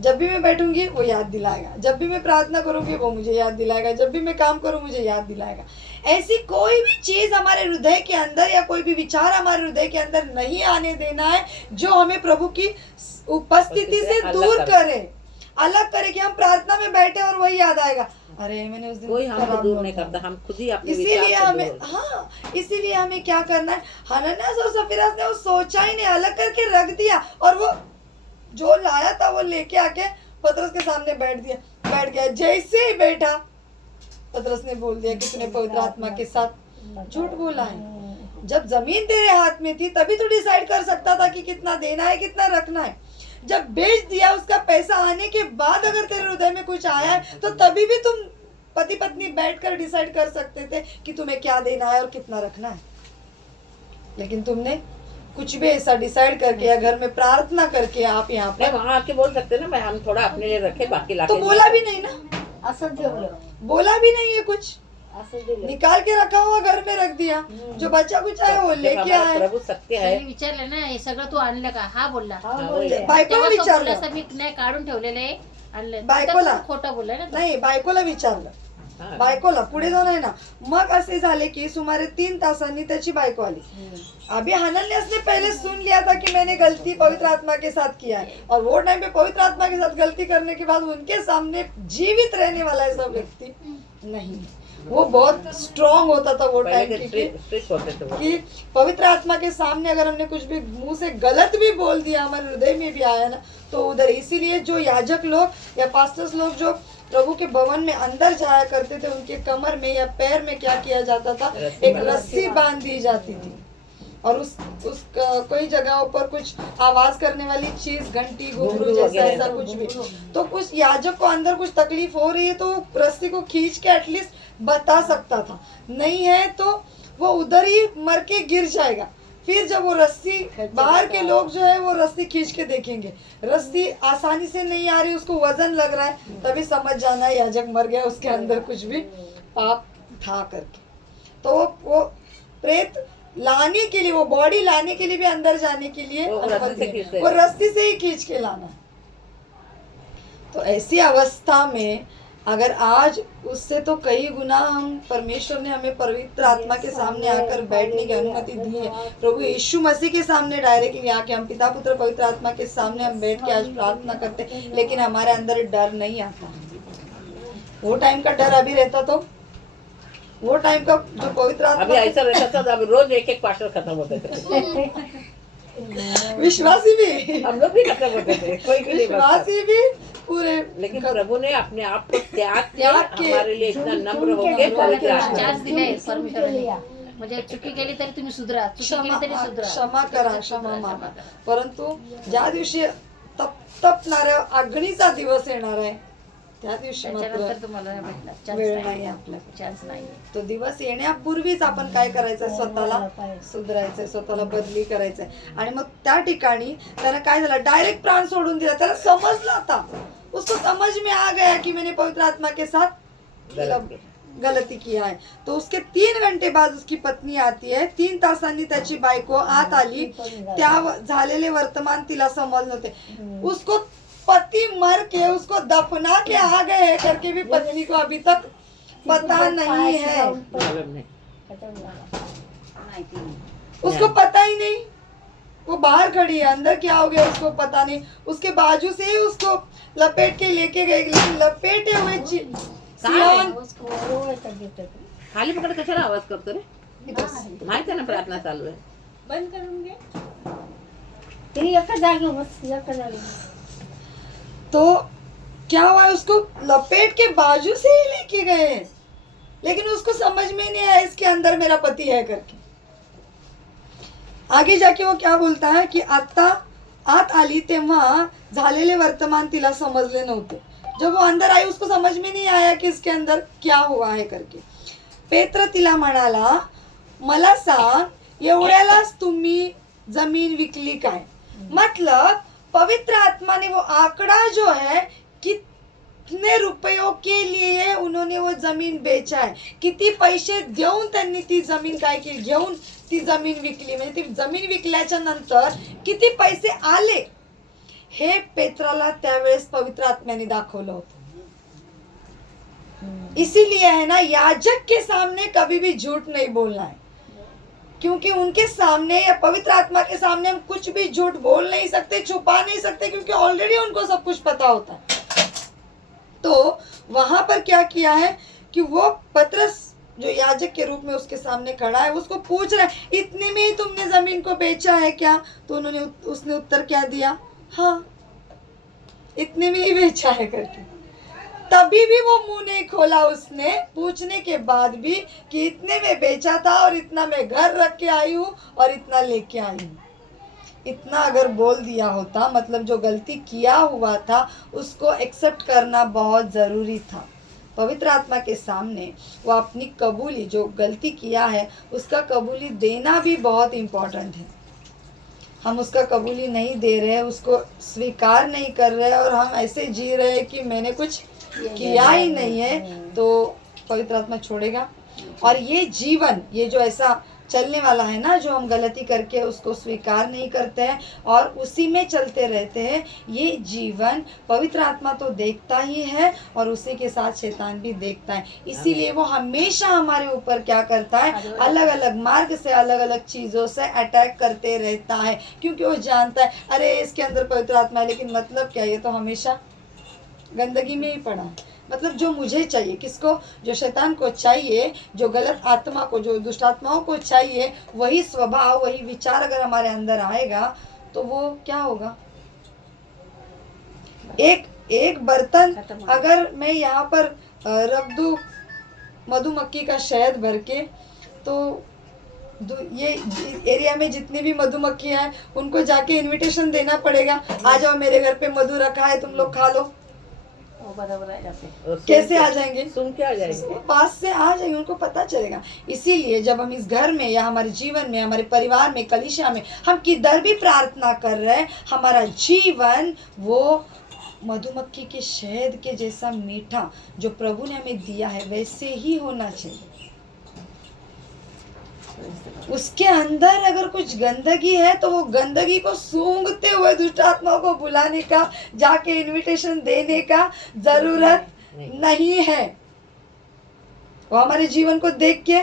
जब भी मैं बैठूंगी वो याद दिलाएगा, जब भी मैं प्रार्थना करूंगी वो मुझे याद दिलाएगा, जब भी मैं काम करूं मुझे याद दिलाएगा। ऐसी कोई भी चीज हमारे हृदय के अंदर या कोई भी विचार हमारे हृदय के अंदर नहीं आने देना है जो हमें प्रभु की उपस्थिति से दूर करे, अलग करे। कि हम प्रार्थना में बैठे और वही याद आएगा, अरे मैंने उस दिन कोई हमको दूर नहीं करता, हम खुद ही अपने इसीलिए हमें क्या करना है? हनन्यास और सफीरा ने वो सोचा ही नहीं, अलग करके रख दिया, और वो जो लाया था वो लेके आके पतरस के सामने बैठ गया। जैसे ही बैठा, पतरस ने बोल दिया कि तूने पवित्र आत्मा के साथ झूठ बोला है। जब जमीन तेरे हाथ में थी तभी तू डिसाइड कर सकता था कि कितना देना है, कितना रखना है। जब बेच दिया, उसका पैसा आने के बाद अगर तेरे हृदय में कुछ आया है तो तभी भी तुम पति पत्नी बैठकर डिसाइड कर सकते थे कि तुम्हें क्या देना है और कितना रखना है। लेकिन तुमने कुछ भी ऐसा डिसाइड करके या घर में प्रार्थना करके आप यहाँ नहीं पर, वहाँ आके बोल सकते ना, मैं हम थोड़ा अपने लिए रखे बाकी ला तो बोला भी नहीं ना, असं ठेवलं बोला भी नहीं है कुछ, असं दिलं निकाल के रखा हुआ घर में रख दिया, जो बच्चा कुछ आया वो लेके आया। प्रभु सत्य है. त्यांनी विचारलं ना हे सगळं तू आणलं का? हा बोलला. हा हा, बोलले बायकोला तेव्हा तो बोलला, विचारलं, असं मी नाही काढून ठेवलेलं आहे आणलं. बायकोला? तर खोटं बोललाय ना तो. नाही बायकोला विचारलं, हा. बायकोला पुढे जाऊन आहे ना. मग असे झाले की सुमारे 3 तासांनी त्याची बायको आली. अभी हनन्यास ने पहले सुन लिया था कि मैंने गलती पवित्र आत्मा के साथ किया है, और वो टाइम पे पवित्र आत्मा के साथ गलती करने के बाद उनके सामने जीवित रहने वाला ऐसा व्यक्ति नहीं है. वो बहुत स्ट्रांग होता था वो टाइम पहले के स्ट्रिक्ट होते थे वो. कि पवित्र आत्मा के सामने अगर हमने कुछ भी मुंह से गलत भी बोल दिया, हमारे हृदय में भी आया ना, तो उधर. इसीलिए जो याजक लोग या पास्टर्स लोग जो प्रभु के भवन में अंदर जाया करते थे, उनके कमर में या पैर में क्या किया जाता था, एक रस्सी बांध दी जाती थी, और उस कोई जगहों पर कुछ आवाज करने वाली चीज, घंटी, घुंघरू जैसा ऐसा कुछ भी, तो कुछ याजक को अंदर कुछ तकलीफ हो रही है तो रस्सी को खींच के एटलीस्ट बता सकता था. नहीं है तो वो उधर ही मर के गिर जाएगा. फिर जब वो रस्सी, बाहर के लोग जो है वो रस्सी खींच के देखेंगे, रस्सी आसानी से नहीं आ रही, उसको वजन लग रहा है, तभी समझ जाना है याजक मर गया, उसके अंदर कुछ भी पाप था करके. तो वो प्रेत लाने के लिए, वो बॉडी लाने के लिए भी अंदर जाने के लिए वो रस्सी अनुमति से है. खींचते वो हैं. रस्सी से ही खींच के लाना है. तो ऐसी अवस्था में अगर आज उससे तो कई गुना हम, परमेश्वर ने हमें पवित्र आत्मा के सामने आकर बैठने की अनुमति दी है. प्रभु यीशु मसीह के सामने डायरेक्टली आके हम पिता पुत्र पवित्र आत्मा के सामने हम बैठ के आज प्रार्थना करते हैं, लेकिन हमारे अंदर डर नहीं आता. वो टाइम का डर अभी रहता तो, वो टाइम का जो पवित्र अभी आत्मा, ऐसा रहता था, अभी रोज एक एक पास्टर खत्म होते थे. विश्वासी भी, हम लोग भी खत्म होते थे, कोई भी नहीं बचता. विश्वासी भी पूरे. लेकिन प्रभु ने अपने आप को त्याग त्याग के के हमारे लिए इतना नम्र होके पवित्र आत्मा चान्स दिलाय चूक परमेश्वराने. केली. म्हणजे चुकी केली तरी तुम्ही सुधरा, चुकी क्षमा केली तरी सुधरा. क्षमा करा, क्षमा मागा. परंतु ज्या दिवशी तपणाऱ्या अग्नीचा दिवस येणार आहे, त्या दिवशी त्याच्यानंतर मात्र तुम्हाला नाही भेटणार. वेळ चान्स नाही नाही, आपल्याकडे. चान्स नाही. तो दिवस येण्यापूर्वीच आपण काय करायचं, स्वतःला सुधारायचंय, स्वतःला बदली करायचंय. आणि मग त्या ठिकाणी त्याला काय झालं, डायरेक्ट प्राण सोडून दिला. त्याला समजलं, आता उसको समझ में आ गया कि मैंने पवित्र आत्मा के साथ गलती किया है. तो उसके 3 घंटे बाद उसकी पत्नी आती है. 3 तासांनी त्याची बायको आत आली. त्या झालेले वर्तमान तिला समजले नव्हते. उसको पति मर के उसको दफना के आ गए करके भी पत्नी को अभी तक पता नहीं है. मालूम नहीं. उसको पता ही नहीं, वो बाहर खड़ी है, अंदर क्या हो गया उसको पता नहीं. उसके बाजू से ही उसको लपेट के लेके गए, लेकिन लपेटे हुए सियान खाली पकड कशाला आवाज करतो रे? माहिती आहे ना प्रार्थना चालू आहे. बंद करून घे. ते एका जागी बस, एका जागी. तो क्या हुआ, उसको लपेट के बाजू से ही लेके गए, लेकिन उसको समझ में नहीं आया इसके अंदर मेरा पति है करके. आगे जाके वो क्या बोलता है कि आता आत आली तेव्हा झालेले वर्तमान तिला समजले नव्हते. जब वो अंदर आई उसको समझ में नहीं आया कि इसके अंदर क्या हुआ है करके. पेत्र तिला म्हणाला, मला सांग एवढ्यालाच तुम्ही जमीन विकली काय. मतलब पवित्र आत्मा ने वो आंकड़ा जो है, कितने रुपयों के लिए उन्होंने वो जमीन बेचा है, किती पैसे देऊन त्यांनी ती जमीन काय केली, घेऊन ती जमीन विकली. म्हणजे ती जमीन विकल्याच्या नंतर किती पैसे आले हे पेत्राला त्यावेळेस पवित्र आत्म्याने दाखवलं होतं. इसीलिए है ना, याजक के सामने कभी भी झूठ नहीं बोलना है, क्योंकि उनके सामने या पवित्र आत्मा के सामने हम कुछ भी झूठ बोल नहीं सकते, छुपा नहीं सकते, क्योंकि ऑलरेडी उनको सब कुछ पता होता है. तो वहां पर क्या किया है कि वो पतरस जो याजक के रूप में उसके सामने खड़ा है, उसको पूछ रहा है, इतने में ही तुमने जमीन को बेचा है क्या? तो उसने उत्तर क्या दिया, हाँ इतने में ही बेचा है करके. तभी भी वो मुंह नहीं खोला उसने, पूछने के बाद भी, कि इतने में बेचा था और इतना मैं घर रख के आई हूँ और इतना लेके आई हूँ. इतना अगर बोल दिया होता, मतलब जो गलती किया हुआ था उसको एक्सेप्ट करना बहुत ज़रूरी था. पवित्र आत्मा के सामने वो अपनी कबूली, जो गलती किया है उसका कबूली देना भी बहुत इम्पोर्टेंट है. हम उसका कबूली नहीं दे रहे, उसको स्वीकार नहीं कर रहे और हम ऐसे जी रहे हैं कि मैंने कुछ किया ही नहीं है, तो पवित्र आत्मा छोड़ेगा। और ये जीवन, ये जो ऐसा चलने वाला है ना, जो हम गलती करके उसको स्वीकार नहीं करते हैं और उसी में चलते रहते हैं, ये जीवन पवित्र आत्मा तो देखता ही है और उसी के साथ शैतान भी देखता है। इसीलिए वो हमेशा हमारे ऊपर क्या करता है, अलग अलग मार्ग से, अलग अलग चीज़ों से अटैक करते रहता है, क्योंकि वो जानता है अरे इसके अंदर पवित्र आत्मा है, लेकिन मतलब क्या, ये तो हमेशा गंदगी में ही पड़ा है। मतलब जो मुझे चाहिए, किसको, जो शैतान को चाहिए, जो गलत आत्मा को, जो दुष्ट आत्माओं को चाहिए, वही स्वभाव, वही विचार अगर हमारे अंदर आएगा तो वो क्या होगा, एक बर्तन अगर मैं यहाँ पर रख दूँ मधुमक्खी का शहद भर के, तो ये एरिया में जितनी भी मधुमक्खियाँ हैं उनको जाके इनविटेशन देना पड़ेगा, आ जाओ मेरे घर पे मधु रखा है, तुम लोग खा लो। बराबर आ जाते और कैसे आ जाएंगे, सुन के आ जाएंगे, पास से आ जाएंगे, उनको पता चलेगा। इसीलिए जब हम इस घर में या हमारे जीवन में, हमारे परिवार में, कलीसिया में हम किधर भी प्रार्थना कर रहे हैं, हमारा जीवन वो मधुमक्खी के शहद के जैसा मीठा जो प्रभु ने हमें दिया है वैसे ही होना चाहिए। उसके अंदर अगर कुछ गंदगी है तो वो गंदगी को सूंघते हुए दुष्ट आत्माओं को बुलाने का, जाके इनविटेशन देने का जरूरत नहीं है। वो हमारे जीवन को देख के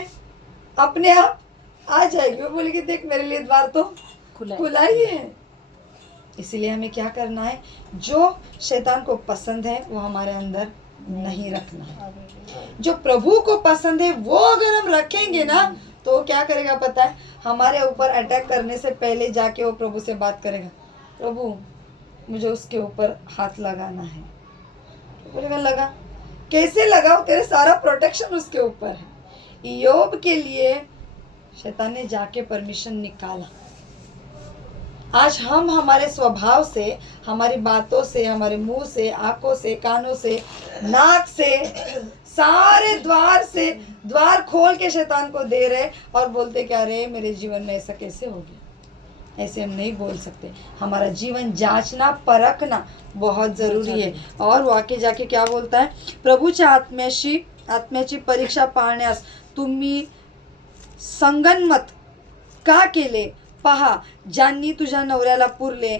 अपने आप आ जाएगी, वो बोलेगी देख मेरे लिए द्वार तो खुला ही है। इसीलिए हमें क्या करना है, जो शैतान को पसंद है वो हमारे अंदर नहीं रखना है। जो प्रभु को पसंद है वो अगर हम रखेंगे ना, तो वो क्या करेगा पता है, हमारे ऊपर अटैक करने से पहले जाके वो प्रभु से बात करेगा, प्रभु मुझे उसके ऊपर हाथ लगाना है। बोलेगा लगा, कैसे लगाओ, तेरे सारा प्रोटेक्शन उसके ऊपर है। योब के लिए शैतान ने जाके परमिशन निकाला। आज हम हमारे स्वभाव से, हमारी बातों से, हमारे मुंह से, आंखों से, कानों से, नाक से, सारे द्वार खोल के शैतान को दे रहे और बोलते क्या रहे, मेरे जीवन में ऐसा कैसे हो गया। ऐसे हम नहीं बोल सकते। हमारा जीवन जांचना, परखना बहुत जरूरी है। और वो आके जाके क्या बोलता है, प्रभूच्या आत्म्याची परीक्षा पाळण्यास तुम्ही संगनमत का केले, पहा ज्यांनी तुझ्या नवऱ्याला पुरले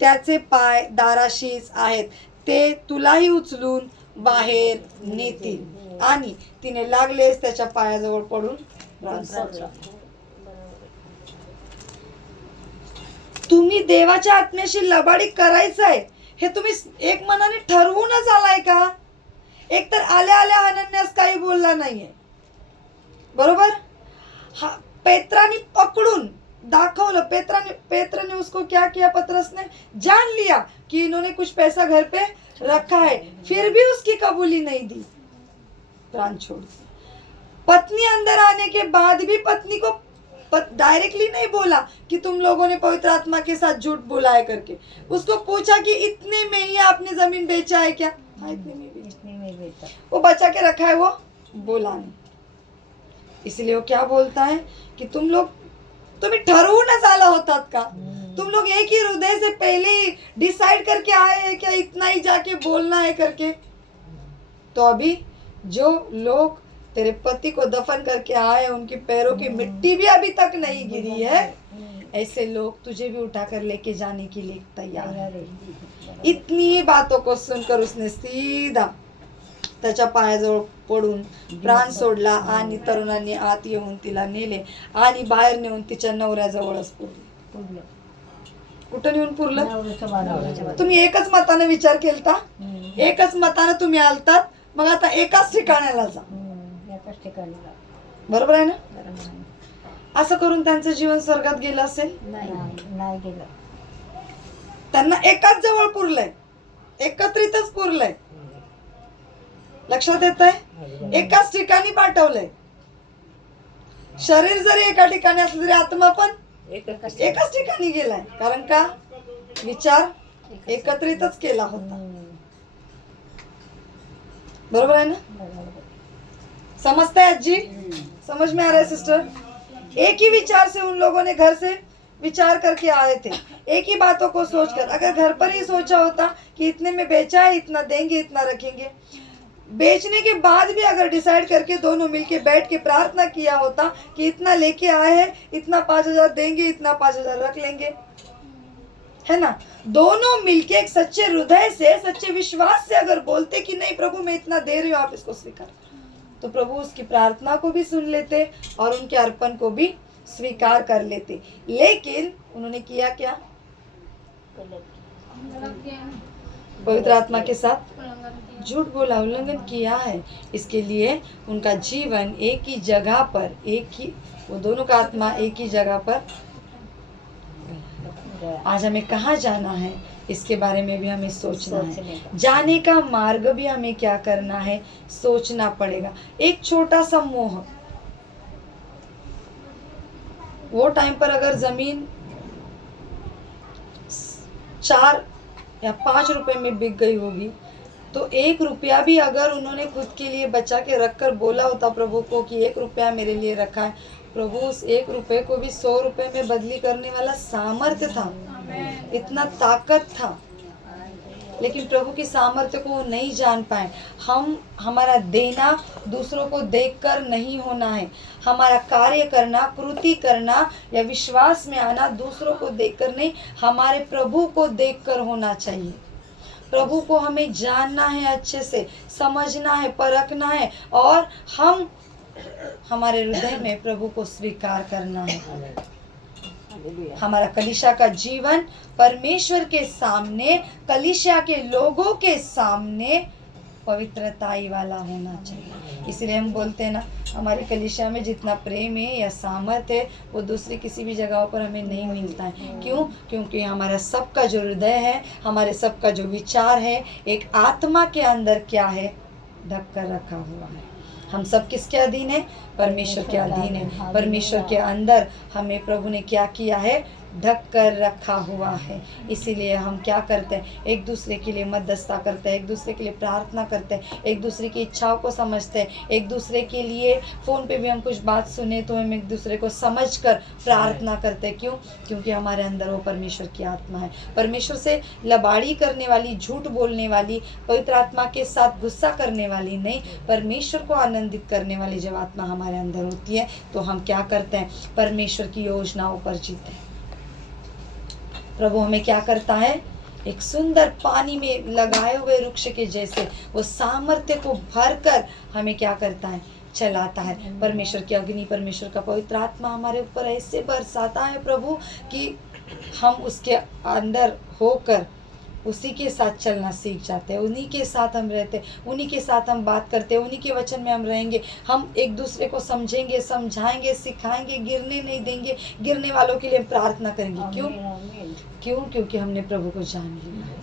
त्याचे पाय दाराशीच आहेत, ते तुलाही उचलून बाहेर नेतील आणि तिने लागलेस त्याच्या पायाजवळ पडून प्राण सोडला। तुम्ही देवाच्या आत्म्याशी लबाडी करायचं आहे हे तुम्ही एक मनाने ठरवूनच आलाय का? एकतर आल्या आल्या हनन्यास काही बोलला नाहीये, बरोबर। पेत्राने पकडून दाखवलं, पेत्र ने उसको क्या किया, पतरस ने जान लिया कि इन्होंने कुछ पैसा घर पे रखा है, फिर भी उसकी कबूली नहीं दी, प्राण छोड़ दिया। पत्नी अंदर आने के बाद भी पत्नी को डायरेक्टली नहीं बोला कि तुम लोगों ने पवित्र आत्मा के साथ झूठ बोला है करके, उसको पूछा कि इतने में ही आपने जमीन बेचा है क्या? हाँ इतने में बेचा। वो बचा के रखा है, वो बोला नहीं। इसलिए वो क्या बोलता है कि तुम्ही ठरवूनच आला होतात का? तुम लोग एक ही हृदय से पहले ही डिसाइड करके आए हैं क्या इतना ही जाके बोलना है करके? तो अभी जो लोग तेरे पति को दफन करके आए, उनके पैरों की मिट्टी भी अभी तक नहीं गिरी है, ऐसे लोग तुझे भी उठाकर लेके जाने के लिए तैयार है। इतनी बातों को सुनकर उसने सीधा त्याच्या पायाजवळ पडून प्राण सोडला आणि तरुणांनी आत येऊन तिला नेले आणि बाहेर नेऊन तिच्या नवऱ्याजवळच पुरले। कुठं नेऊन पुरलं? तुम्ही एकच मताने विचार केलता, एकच मताने तुम्ही आलतात, मग आता एकाच ठिकाणाला जा, बरोबर आहे ना? असं करून त्यांचं जीवन स्वर्गात गेलं असेल? नाही गेलं। त्यांना एकाच जवळ पुरलंय, एकत्रितच पुरलंय, लक्षात येत आहे? एकाच ठिकाणी पाठवलंय। शरीर जरी एका ठिकाणी असलं तरी आत्मा पण एकाच ठिकाणी गेलाय, कारण का विचार एकत्रितच केला होता, बरोबर है ना? समझता है जी? समझ में आ रहा है सिस्टर? एक ही विचार से उन लोगों ने घर से विचार करके आए थे, एक ही बातों को सोचकर। अगर घर पर ही सोचा होता कि इतने में बेचा है, इतना देंगे, इतना रखेंगे, बेचने के बाद भी अगर डिसाइड करके दोनों मिलके बैठ के प्रार्थना किया होता कि इतना लेके आए हैं, इतना 5,000 देंगे, इतना 5,000 रख लेंगे, है ना, दोनों मिलके एक सच्चे हृदय से, सच्चे विश्वास से अगर बोलते कि नहीं प्रभु मैं इतना दे रही हूँ, आप इसको स्वीकार, तो प्रभु उसकी प्रार्थना को भी सुन लेते और उनके अर्पण को भी स्वीकार कर लेते। लेकिन उन्होंने किया क्या? पवित्र आत्मा के साथ झूठ बोला, उल्लंघन किया है। इसके लिए उनका जीवन एक ही जगह पर, एक ही, वो दोनों का आत्मा एक ही जगह पर। आज हमें कहाँ जाना है इसके बारे में भी हमें सोचना है। जाने का मार्ग भी हमें क्या करना है, सोचना पड़ेगा। एक छोटा सा मोह, वो टाइम पर अगर जमीन 4 या 5 रुपए में बिक गई होगी, तो 1 रुपया भी अगर उन्होंने खुद के लिए बचा के रख कर बोला होता प्रभु को कि 1 रुपया मेरे लिए रखा है, प्रभु उस 1 रुपये को भी 100 रुपये में बदली करने वाला सामर्थ्य था, इतना ताकत था। लेकिन प्रभु की सामर्थ्य को वो नहीं जान पाए। हमारा देना दूसरों को देखकर नहीं होना है, हमारा कार्य करना, कृति करना या विश्वास में आना दूसरों को देखकर नहीं, हमारे प्रभु को देखकर होना चाहिए। प्रभु को हमें जानना है, अच्छे से समझना है, परखना है और हमारे हृदय में प्रभु को स्वीकार करना है। हमारा कलीसिया का जीवन परमेश्वर के सामने, कलीसिया के लोगों के सामने पवित्रताई वाला होना चाहिए। इसलिए हम बोलते हैं ना, हमारी कलीसिया में जितना प्रेम है या सामर्थ्य है वो दूसरी किसी भी जगहों पर हमें नहीं मिलता है। क्यों? क्योंकि हमारा सबका जो हृदय है, हमारे सबका जो विचार है, एक आत्मा के अंदर क्या है, ढक कर रखा हुआ है। हम सब किसके अधीन है? परमेश्वर के अधीन है। परमेश्वर के अंदर हमें प्रभु ने क्या किया है, ढक कर रखा हुआ है। इसीलिए हम क्या करते हैं, एक दूसरे के लिए मध्यस्थता करते हैं, एक दूसरे के लिए प्रार्थना करते हैं, एक दूसरे की इच्छाओं को समझते हैं, एक दूसरे के लिए फ़ोन पे भी हम कुछ बात सुने तो हम एक दूसरे को समझ कर प्रार्थना करते हैं। क्यों? क्योंकि हमारे अंदर वो परमेश्वर की आत्मा है। परमेश्वर से लबाड़ी करने वाली, झूठ बोलने वाली, पवित्र आत्मा के साथ गुस्सा करने वाली नहीं, परमेश्वर को आनंदित करने वाली जब आत्मा हमारे अंदर होती है तो हम क्या करते हैं, परमेश्वर की योजनाओं पर जीते हैं। प्रभु हमें क्या करता है, एक सुंदर पानी में लगाए हुए वृक्ष के जैसे वो सामर्थ्य को भरकर हमें क्या करता है, चलाता है। परमेश्वर की अग्नि, परमेश्वर का पवित्र आत्मा हमारे ऊपर ऐसे बरसाता है प्रभु कि हम उसके अंदर होकर उसी के साथ चलना सीख जाते हैं, उन्हीं के साथ हम रहते हैं, उन्हीं के साथ हम बात करते हैं, उन्हीं के वचन में हम रहेंगे। हम एक दूसरे को समझेंगे, समझाएंगे, सिखाएंगे, गिरने नहीं देंगे, गिरने वालों के लिए प्रार्थना करेंगे। क्यों? क्योंकि हमने प्रभु को जान लिया है।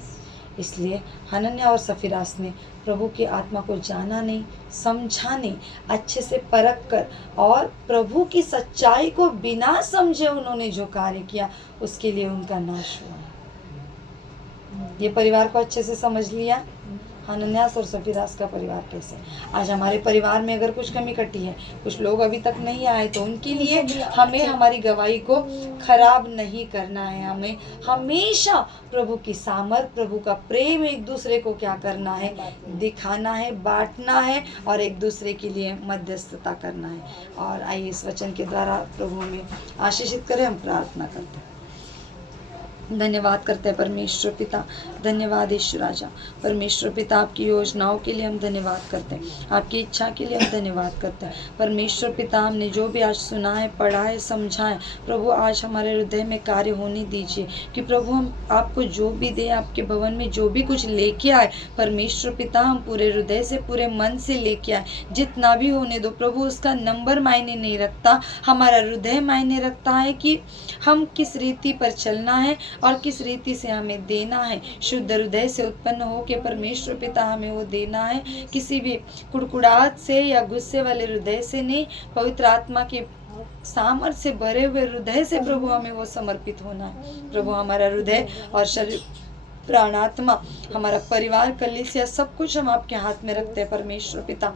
इसलिए हनन्याह और सफीरास ने प्रभु की आत्मा को जाना नहीं, समझा नहीं, अच्छे से परख कर और प्रभु की सच्चाई को बिना समझे उन्होंने जो कार्य किया उसके लिए उनका नाश हुआ। ये परिवार को अच्छे से समझ लिया, हनन्याह और सफीरास का परिवार कैसे। आज हमारे परिवार में अगर कुछ कमी कटी है, कुछ लोग अभी तक नहीं आए, तो उनके लिए हमें हमारी गवाही को खराब नहीं करना है। हमें हमेशा प्रभु की सामर्थ, प्रभु का प्रेम एक दूसरे को क्या करना है, दिखाना है, बांटना है और एक दूसरे के लिए मध्यस्थता करना है। और आइए इस वचन के द्वारा प्रभु में आशीषित करें। हम प्रार्थना करते हैं। धन्यवाद करते हैं परमेश्वर पिता, धन्यवाद ईश्वर राजा। परमेश्वर पिता, आपकी योजनाओं के लिए हम धन्यवाद करते हैं, आपकी इच्छा के लिए हम धन्यवाद करते हैं। परमेश्वर पिता, हमने जो भी आज सुना है, पढ़ा है, समझा है, प्रभु आज हमारे हृदय में कार्य होने दीजिए कि प्रभु हम आपको जो भी दें, आपके भवन में जो भी कुछ लेके आए, परमेश्वर पिता हम पूरे हृदय से, पूरे मन से लेके आए। जितना भी होने दो प्रभु, उसका नंबर मायने नहीं रखता, हमारा हृदय मायने रखता है कि हम किस रीति पर चलना है और किस रीति से हमें देना है। शुद्ध हृदय से उत्पन्न हो के परमेश्वर पिता हमें वो देना है, किसी भी कुड़कुड़ाहट से या गुस्से वाले हृदय से नहीं, पवित्र आत्मा के सामर्थ्य से भरे हुए हृदय से प्रभु हमें वो समर्पित होना है। प्रभु हमारा हृदय और शरीर, प्राण, आत्मा, हमारा परिवार, कलीसिया, सब कुछ हम आपके हाथ में रखते हैं। परमेश्वर पिता,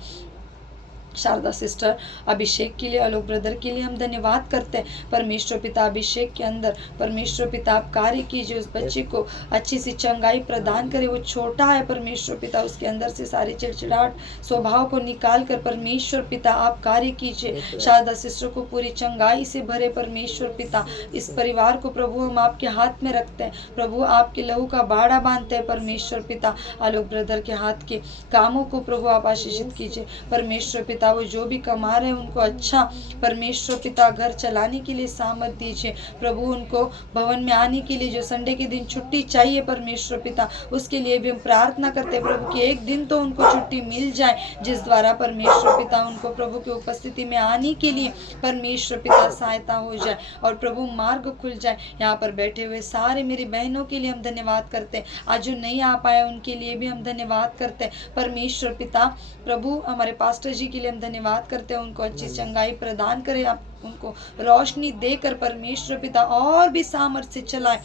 शारदा सिस्टर अभिषेक के लिए, आलोक ब्रदर के लिए हम धन्यवाद करते हैं। परमेश्वर पिता अभिषेक के अंदर परमेश्वर पिता आप कार्य कीजिए, उस बच्चे को अच्छी सी चंगाई प्रदान करे। वो छोटा है परमेश्वर पिता, उसके अंदर से सारी चिड़चिड़ाहट स्वभाव को निकाल कर परमेश्वर पिता आप कार्य कीजिए। शारदा सिस्टर को पूरी चंगाई से भरे परमेश्वर पिता। इस परिवार को प्रभु हम आपके हाथ में रखते हैं, प्रभु आपके लहू का बाड़ा बांधते हैं परमेश्वर पिता। आलोक ब्रदर के हाथ के कामों को प्रभु आप आशीषित कीजिए परमेश्वर पिता। वो जो भी कमा रहे हैं उनको अच्छा परमेश्वर पिता घर चलाने के लिए सामर्थ दीजिए प्रभु। उनको भवन में आने के लिए जो संडे के दिन छुट्टी चाहिए परमेश्वर पिता, उसके लिए भी हम प्रार्थना करते हैं प्रभु कि एक दिन तो उनको छुट्टी मिल जाए, जिस द्वारा परमेश्वर पिता उनको प्रभु की उपस्थिति में आने के लिए परमेश्वर पिता सहायता हो जाए और प्रभु मार्ग खुल जाए। यहाँ पर बैठे हुए सारे मेरी बहनों के लिए हम धन्यवाद करते हैं, आज जो नहीं आ पाए उनके लिए भी हम धन्यवाद करते हैं परमेश्वर पिता। प्रभु हमारे पास्टर जी के लिए हम धन्यवाद करते हैं, उनको अच्छी चंगाई प्रदान करें, आप उनको रोशनी देकर परमेश्वर पिता और भी सामर्थ्य से चलाए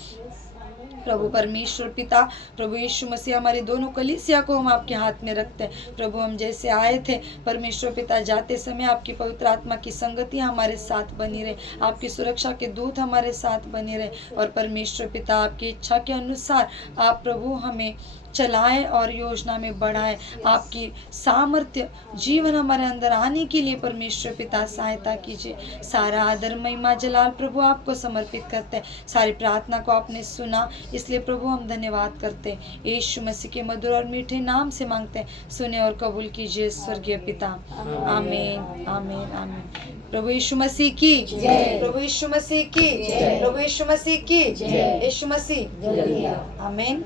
प्रभु परमेश्वर पिता। प्रभु यीशु मसीह हमारी दोनों कलीसिया को हम आपके हाथ में रखते हैं प्रभु। हम जैसे आए थे परमेश्वर पिता, जाते समय आपकी पवित्र आत्मा की संगति हमारे साथ बनी रहे, आपकी सुरक्षा के दूत हमारे साथ बने रहे और परमेश्वर पिता आपकी इच्छा के अनुसार आप प्रभु हमें चलाएं और योजना में बढ़ाएं। आपकी सामर्थ्य जीवन हमारे अंदर आने के लिए परमेश्वर पिता सहायता कीजिए। सारा आदर महिमा जलाल प्रभु आपको समर्पित करते हैं। सारी प्रार्थना को आपने सुना, इसलिए प्रभु हम धन्यवाद करते हैं। यीशु मसीह के मधुर और मीठे नाम से मांगते हैं, सुने और कबूल कीजिए स्वर्गीय पिता। आमीन आमीन आमीन। प्रभु यीशु मसीह की जय, प्रभु यीशु मसीह की जय, प्रभु यीशु मसीह की जय, यीशु मसीह आमीन।